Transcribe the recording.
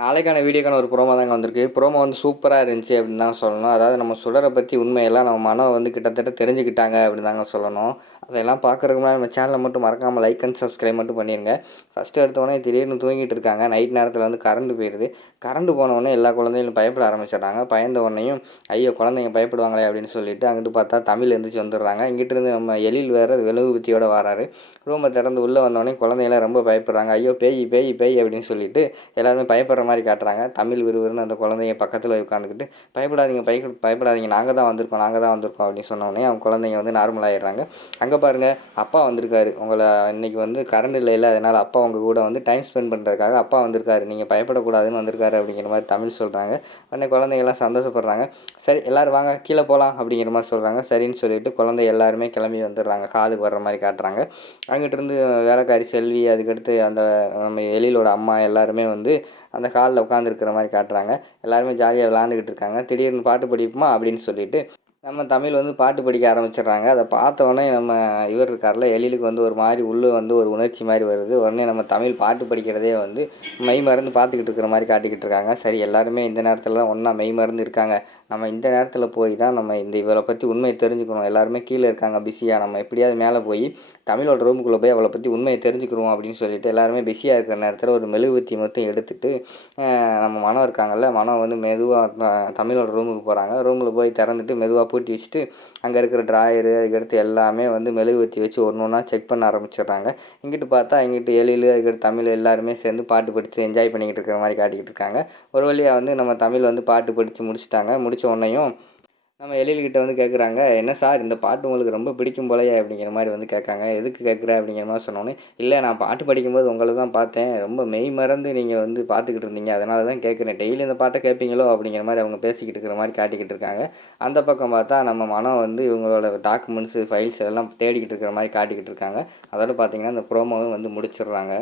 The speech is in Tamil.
நாளைக்கான வீடியோக்கான ஒரு ப்ரோமோ தாங்க வந்திருக்கு. ப்ரோமோ வந்து சூப்பராக இருந்துச்சு அப்படின்னு தான் சொல்லணும். அதாவது நம்ம சுடரை பற்றி உண்மையெல்லாம் நம்ம மனம் வந்து கிட்டத்தட்ட தெரிஞ்சுக்கிட்டாங்க அப்படின்னு தாங்க சொல்லணும். அதெல்லாம் பார்க்குறதுக்கு முன்னாடி நம்ம சேனலை மட்டும் மறக்காமல் லைக் அண்ட் சப்ஸ்கிரைப் மட்டும் பண்ணிடுங்க. ஃபஸ்ட்டு எடுத்தோடனே திடீர்னு தூங்கிட்டு இருக்காங்க. நைட் நேரத்தில் வந்து கரண்ட் போயிடுது. கரண்ட் போனவுடனே எல்லா குழந்தைகளும் பயப்பட ஆரம்பிச்சிடுறாங்க. பயந்த உடனேயும் ஐயோ குழந்தைங்க பயப்படுவாங்களே அப்படின்னு சொல்லிட்டு அங்கிட்டு பார்த்தா தமிழ் எழுந்திரிச்சு வந்துடுறாங்க. இங்கிட்டு இருந்து நம்ம எழில் வேறு வெளுகுபத்தியோடு வராரு. ரூமை திறந்து உள்ளே வந்தோடனே குழந்தைங்களாம் ரொம்ப பயப்படுறாங்க. ஐயோ பேய் பேய் பேய் அப்படின்னு சொல்லிட்டு எல்லாருமே பயப்படுற மாதிரி காட்டுறாங்க. தமிழ் விறுவிறுன்னு அந்த குழந்தைங்க பக்கத்தில் உட்காந்துக்கிட்டு பயப்படாதீங்க பயப்படாதீங்க நாங்கள் தான் வந்திருக்கோம் அப்படின்னு சொன்னோடனே அவங்க குழந்தைங்க வந்து நார்மல் ஆகிடுறாங்க. அங்கே பாருங்கள் அப்பா வந்திருக்காரு. உங்களை இன்றைக்கி வந்து கரண்ட் இல்லை அதனால் அப்பா உங்கள் கூட வந்து டைம் ஸ்பெண்ட் பண்ணுறதுக்காக அப்பா வந்திருக்காரு. நீங்கள் பயப்படக்கூடாதுன்னு வந்திருக்காரு அப்படிங்கிற மாதிரி தமிழ் சொல்கிறாங்க. உடனே குழந்தைங்கள்லாம் சந்தோஷப்படுறாங்க. சரி எல்லோரும் வாங்க கீழே போகலாம் அப்படிங்கிற மாதிரி சொல்கிறாங்க. சரின்னு சொல்லிட்டு குழந்தை எல்லாருமே கிளம்பி வந்துடுறாங்க. ஹாலுக்கு வர்ற மாதிரி காட்டுறாங்க. அங்கிட்டிருந்து வேலைக்காரி செல்வி அதுக்கடுத்து அந்த நம்ம எழிலோட அம்மா எல்லாருமே வந்து அந்த ஹாலில் உட்காந்துருக்கிற மாதிரி காட்டுறாங்க. எல்லாருமே ஜாலியாக விளாண்டுக்கிட்டு இருக்காங்க. திடீர்னு பாட்டு படிப்போமா அப்படின்னு சொல்லிட்டு நம்ம தமிழ் வந்து பாட்டு படிக்க ஆரம்பிச்சிடுறாங்க. அதை பார்த்தோன்னே நம்ம இவர் இருக்கார்ல எழிலுக்கு வந்து ஒரு மாதிரி உள்ளே வந்து ஒரு உணர்ச்சி மாதிரி வருது. உடனே நம்ம தமிழ் பாட்டு படிக்கிறதே வந்து மெய் மறந்து பார்த்துக்கிட்டு இருக்கிற மாதிரி காட்டிக்கிட்டு இருக்காங்க. சரி எல்லாருமே இந்த நேரத்தில் தான் ஒன்றா மெய் மறந்து இருக்காங்க. நம்ம இந்த நேரத்தில் போய் தான் நம்ம இந்த இவளை பற்றி உண்மையை தெரிஞ்சுக்கணும். எல்லாருமே கீழே இருக்காங்க பிஸியாக. நம்ம எப்படியாவது மேலே போய் தமிழோட ரூமுக்குள்ளே போய் அவளை பற்றி உண்மையை தெரிஞ்சுக்கிறோம் அப்படின்னு சொல்லிட்டு எல்லாருமே பிஸியாக இருக்கிற நேரத்தில் ஒரு மெழுகுவர்த்தி மட்டும் எடுத்துகிட்டு நம்ம மனம் இருக்காங்கல்ல மனம் வந்து மெதுவாக தமிழோட ரூமுக்கு போகிறாங்க. ரூமில் போய் திறந்துட்டு மெதுவாக பூட்டி வச்சுட்டு அங்கே இருக்கிற ட்ராயரு அதுக்கடுத்து எல்லாமே வந்து மெழுகுவர்த்தி வச்சு ஒன்று ஒன்றா செக் பண்ண ஆரம்பிச்சிடுறாங்க. இங்கிட்டு பார்த்தா இங்கிட்டு எழில் அதுக்கடுத்து தமிழ் எல்லாருமே சேர்ந்து பாட்டு படித்து என்ஜாய் பண்ணிக்கிட்டு இருக்கிற மாதிரி காட்டிக்கிட்டு இருக்காங்க. ஒரு வழியாக வந்து நம்ம தமிழ் வந்து பாட்டு படித்து முடிச்சிட்டாங்க. முடித்த உடனேயும் நம்ம எழில்கிட்ட வந்து கேட்குறாங்க, என்ன சார் இந்த பாட்டு உங்களுக்கு ரொம்ப பிடிக்கும் போலயே அப்படிங்கிற மாதிரி வந்து கேட்காங்க. எதுக்கு கேட்குற அப்படிங்கிற மாதிரி சொன்னோன்னே, இல்லை நான் பாட்டு படிக்கும்போது உங்களை தான் பார்த்தேன். ரொம்ப மெய் மறந்து நீங்கள் வந்து பார்த்துக்கிட்டு இருந்தீங்க. அதனால தான் கேட்குறேன். டெய்லி இந்த பாட்டை கேட்பீங்களோ அப்படிங்கிற மாதிரி அவங்க பேசிக்கிட்டு இருக்கிற மாதிரி காட்டிக்கிட்டு இருக்காங்க. அந்த பக்கம் பார்த்தா நம்ம மனம் வந்து இவங்களோட டாக்குமெண்ட்ஸு ஃபைல்ஸ் எல்லாம் தேடிக்கிட்டு இருக்கிற மாதிரி காட்டிக்கிட்டு இருக்காங்க. அதோட பார்த்தீங்கன்னா இந்த ப்ரோமோவும் வந்து முடிச்சிடுறாங்க.